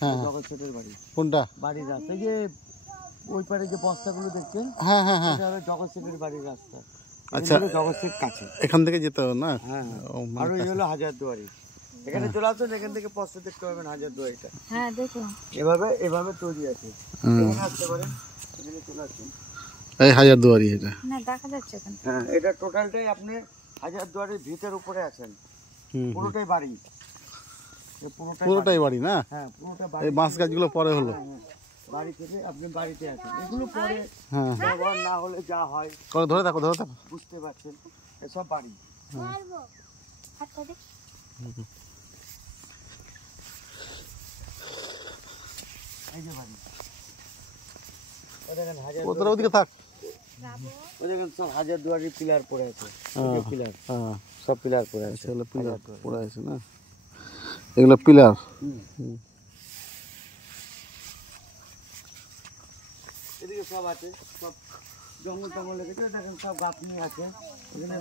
হ্যাঁ জগৎ শেঠের বাড়ি। কোনটা? বাড়ির রাস্তা যে ওই পারে যে বস্তাগুলো দেখছেন, হ্যাঁ হ্যাঁ হ্যাঁ, এটা হলো জগৎ শেঠের বাড়ির রাস্তা। আচ্ছা, জগৎ শেঠ কাছে, এখান থেকে যেতে হবে না? হ্যাঁ। ও, আর মানে ওই হলো হাজারদুয়ারি। এখানে চলে আসুন, এখান থেকে পথটা দেখতে পাবেন হাজারদুয়ারিটা। হ্যাঁ দেখুন, এভাবে তৈরি আছে। এখানে আসতে পারেন, এখানে চলে আসুন। এই হাজারদুয়ারি এটা? না দেখা যাচ্ছে এখান থেকে। হ্যাঁ, এটা টোটালটাই আপনি হাজারদুয়ারির ভিতর উপরে আছেন। পুরোটাই বাড়ি, পুরোটাই বাড়ি না? হ্যাঁ পুরোটা বাড়ি। এই বাঁশ গাছগুলো পরে হলো? বাড়ি থেকে আপনি বাড়িতে আছেন, এগুলো পরে হ্যাঁ, ব্যবহার না হলে যা হয় ধরে থাকো ধরে থাকো, বুঝতে পারছেন, এসব বাড়ি। হাতটা দেখ। এই যে বাড়ি, ওই দেখেন ওদের ওদিকে থাক, ওই দেখেন সব হাজারদুয়ারির পিলার পড়ে আছে, পিলার, হ্যাঁ সব পিলার পড়ে আছে। এগুলো পিলার পড়ে আছে না, এগুলো পিলার। এদিকে সব আছে, সব জঙ্গল টঙ্গল লেগেছে, দেখেন সব গাছনি আছে, এখানে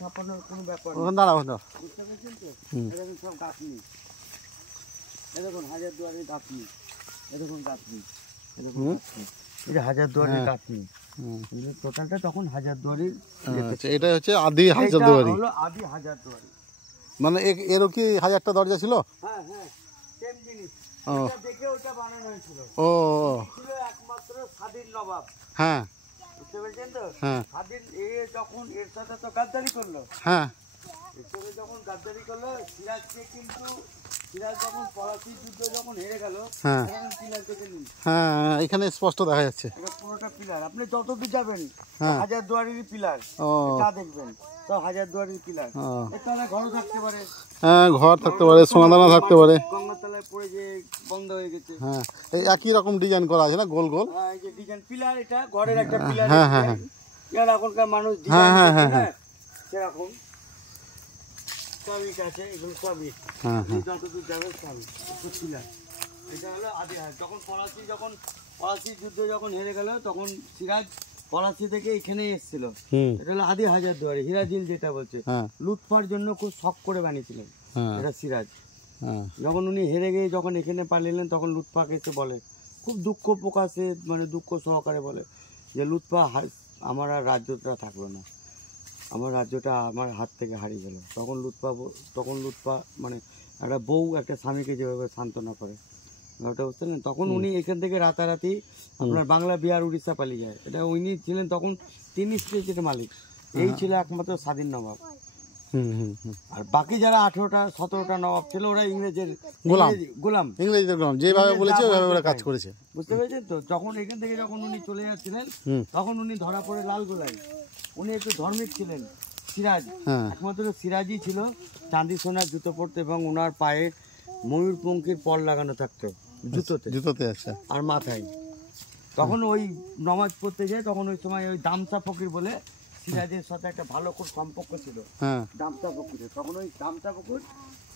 ছাপানোর কোনো ব্যাপার নেই, দাঁড়াও, বুঝতে পেরেছেন তো? দেখেন সব গাছনি, এ দেখুন হাজারদুয়ারির গাছনি, এ দেখুন গাছনি, এই যে হাজারদুয়ারির গাছনি, টোটালটা তখন হাজারদুয়ারির। এটা হচ্ছে আদি হাজারদুয়ারি, হলো আদি হাজারদুয়ারি। মানে এরও কি 1000টা দরজা ছিল? হ্যাঁ হ্যাঁ, সেম জিনিস, এটা দেখে ওটা বানানো হয়েছিল। ও ছিল একমাত্র স্বাধীন নবাব, হ্যাঁ, বুঝতে পেরেছেন তো? হ্যাঁ স্বাধীন যখন এর সাথে তো গাদ্দারি করলো, হ্যাঁ, এর সাথে যখন গাদ্দারি করলো, সিরাজকে কিন্তু সিরাজ যখন পলাশির যুদ্ধ যখন হেরে গেল, হ্যাঁ তখন পিলার কেটে নিন, হ্যাঁ, এখানে স্পষ্ট দেখা যাচ্ছে। এটা পুরোটা পিলার, আপনি যতদূর যাবেন হ্যাঁ, হাজারদুয়ারির পিলার, ও যা দেখবেন তো হাজারদুয়ারির পিলার। এখানে ঘরও থাকতে পারে, হ্যাঁ ঘর থাকতে পারে, সোনাদানা থাকতে পারে, গঙ্গাতলায় পড়ে যে বন্ধ হয়ে গেছে। হ্যাঁ, এই একই রকম ডিজাইন করা আছে না, গোল গোল? হ্যাঁ, এই যে ডিজাইন পিলার, এটা ঘরের একটা পিলার, হ্যাঁ হ্যাঁ হ্যাঁ, যারা এখনকার মানুষ হ্যাঁ, হ্যাঁ, ডিজাইন হ্যাঁ, সেরকম সব ইট আছে, এগুলো সব ইট, হ্যাঁ হ্যাঁ, যতদূর যাবে সব পিলার। এটা হলো আদি হাজার। যখন পলাশির যুদ্ধ যখন হেরে গেল, তখন সিরাজ পলাশি থেকে এখানে এসেছিল, এটা হলো আদি হাজারদুয়ারি, হিরাজিল যেটা বলছে, লুৎফার জন্য খুব শখ করে বানিয়েছিলেন এটা সিরাজ। যখন উনি হেরে গিয়ে যখন এখানে পালিয়েলেন, তখন লুৎফাকে এসে বলে, খুব দুঃখ প্রকাশে, মানে দুঃখ সহকারে বলে যে লুৎফা, আমার আর রাজ্যটা থাকলো না, আমার রাজ্যটা আমার হাত থেকে হারিয়ে গেল। তখন লুৎফা মানে একটা বউ একটা স্বামীকে যেভাবে সান্ত্বনা করে, ওটা বুঝলেন? তখন উনি এখান থেকে রাতারাতি আপনার বাংলা, বিহার, উড়িষ্যা পালিয়ে যায়। এটা উনি ছিলেন তখন 3 স্টেটের মালিক, এই ছিল একমাত্র স্বাধীন নবাব। আর বাকি যারা 18টা 17টা নবাব ছিল, ওরা ইংরেজের গোলাম, ইংরেজদের গোলাম, যেভাবে বলেছে ওইভাবে ওরা কাজ করেছে, বুঝতে পেরেছেন তো? যখন এখান থেকে যখন উনি চলে যাচ্ছিলেন, তখন উনি ধরা পড়ে লালগোলায়। উনি একটু ধর্মিক ছিলেন, সিরাজ, একমাত্র সিরাজই ছিল চাঁদি সোনার জুতো পরতো, এবং ওনার পায়ে ময়ূরপঙ্খীর পর লাগানো থাকতো জুতোতে আচ্ছা, আর মাথায়। তখন ওই নামাজ পড়তে যায়, তখন ওই সময় ওই দামচা ফকির বলে সিরাজের সাথে একটা ভালো করে সম্পর্ক ছিল, দামচা ফকিরের। তখন ওই দামচা ফকির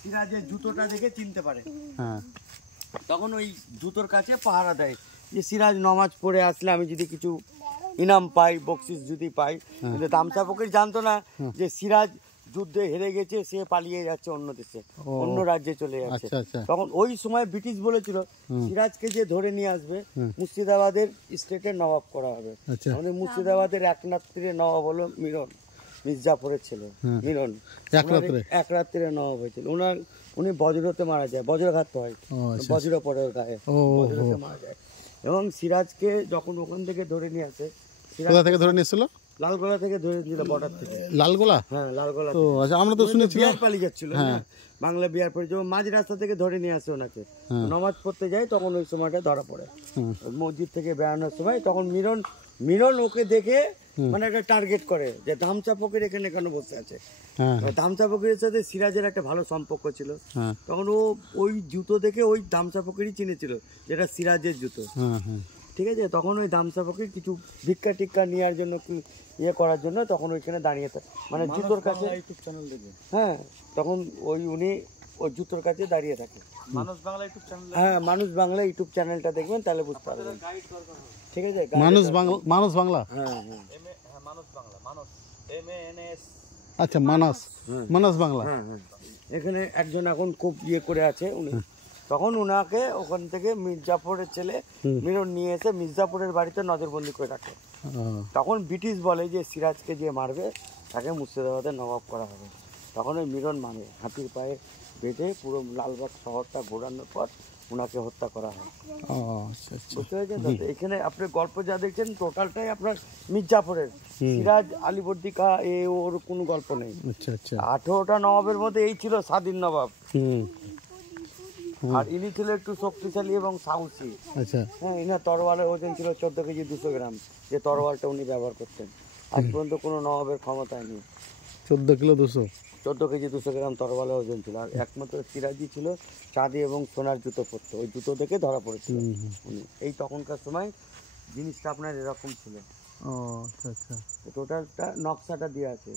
সিরাজের জুতোটা দেখে চিনতে পারে, তখন ওই জুতোর কাছে পাহারা দেয় যে সিরাজ নামাজ পড়ে আসলে আমি যদি কিছু ইনাম পাই, বকশিস যদি পাই। কিন্তু দামচা ফকির জানতো না যে সিরাজ যুদ্ধে হেরে গেছে, সে পালিয়ে যাচ্ছে অন্য দেশে, অন্য রাজ্যে চলে যাচ্ছে। তখন ওই সময় ব্রিটিশ বলেছিল সিরাজকে যে ধরে নিয়ে আসবে, মুর্শিদাবাদের স্টেটের নবাব করা হবে। আমাদের মুর্শিদাবাদের একনাত্রীর নবাব হলো মির্জাফরের ছেলে মিরন, এক রাত্রে নবাব হয়েছিল। উনি বজ্রতে মারা যায়, বজ্রঘাত হয়, বজ্র পড়ে গায়ে, বজ্রতে মারা যায়। এবং সিরাজকে যখন ওখান থেকে ধরে নিয়ে আসে, কোথা থেকে ধরে নিয়েছিল? লালগোলা থেকে ধরে নিল, বর্ডার থেকে। লালগোলা? হ্যাঁ লালগোলা। আচ্ছা, আমরা তো শুনেছি বিহার পালিয়ে যাচ্ছিল, বাংলা বিহার পরে যখন মাঝ রাস্তা থেকে ধরে নিয়ে আসে ওনাকে, নামাজ পড়তে যায়, তখন ওই সময়টা ধরা পড়ে মসজিদ থেকে বেড়ানোর সময়। তখন মিরন ওকে দেখে মানে একটা টার্গেট করে যে দামচা ফকির এখানে কেন বসে আছে। দামচা ফকিরের সাথে সিরাজের একটা ভালো সম্পর্ক ছিল, তখন ও ওই জুতো দেখে ওই দামচা ফকিরই চিনেছিল যেটা সিরাজের জুতো, ঠিক আছে? তখন ওই দামচা ফকির কিছু ভিক্ষা টিক্ষা নেওয়ার জন্য, ইয়ে করার জন্য, তখন ওইখানে দাঁড়িয়ে থাকে, মানে জুতোর কাছে। হ্যাঁ, তখন উনি ওই জুতোর কাছে দাঁড়িয়ে থাকে। হ্যাঁ, মানুষ বাংলা ইউটিউব চ্যানেলটা দেখবেন, তাহলে বুঝতে পারবেন, ঠিক আছে? মানুষ বাংলা, হ্যাঁ, আচ্ছা, মানস বাংলা। এখানে একজন এখন খুব ইয়ে করে আছে উনি, তখন উনাকে ওখান থেকে মির্জাপুরের ছেলে মিরন নিয়ে এসে মির্জাপুরের বাড়িতে নজরবন্দি করে রাখে। তখন ব্রিটিশ বলে যে সিরাজকে যে মারবে তাকে মুর্শিদাবাদের নবাব করা হবে। তখন ওই মিরন মানে হাতির পায়ে বেঁধে পুরো লালবাগ শহরটা ঘোরানোর পর ওনাকে হত্যা করা হয়। আচ্ছা আচ্ছা। বুঝতে পেরেছেন তো? এখানে আপনি গল্প যা দেখছেন টোটালটাই আপনার মির্জাপুরের। সিরাজ আলীবর্দী খাঁ ওর কোনো গল্প নেই। আচ্ছা আচ্ছা। 18টা নবাবের মধ্যে এই ছিল স্বাধীন নবাব। আর ইনি ছিল একটু শক্তিশালী এবং সাহসী। আচ্ছা। হ্যাঁ, ইনার তরোয়ালের ওজন ছিল 14 কেজি 200 গ্রাম। যে তরোয়ালটা উনি ব্যবহার করতেন আজ পর্যন্ত কোনো নবাবের ক্ষমতায় নেই। 14 কিলো 200। 14 কেজি 200 গ্রাম তরোয়ালের ওজন ছিল। আর একমাত্র সিরাজই ছিল চাঁদি এবং সোনার জুতো পরতো, ওই জুতো দেখে ধরা পড়েছিল উনি। এই তখনকার সময় জিনিসটা আপনার এরকম ছিল। আচ্ছা আচ্ছা। টোটালটা নকশাটা দেওয়া আছে,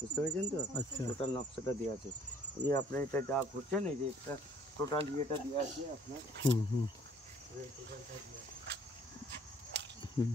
বুঝতে পেরেছেন তো? আচ্ছা। টোটাল নকশাটা দেওয়া আছে। এই যে আপনি এটা যা ঘুরছেন এই যে একটা টোটাল ইয়েটা দেওয়া আছে আপনার। হুম।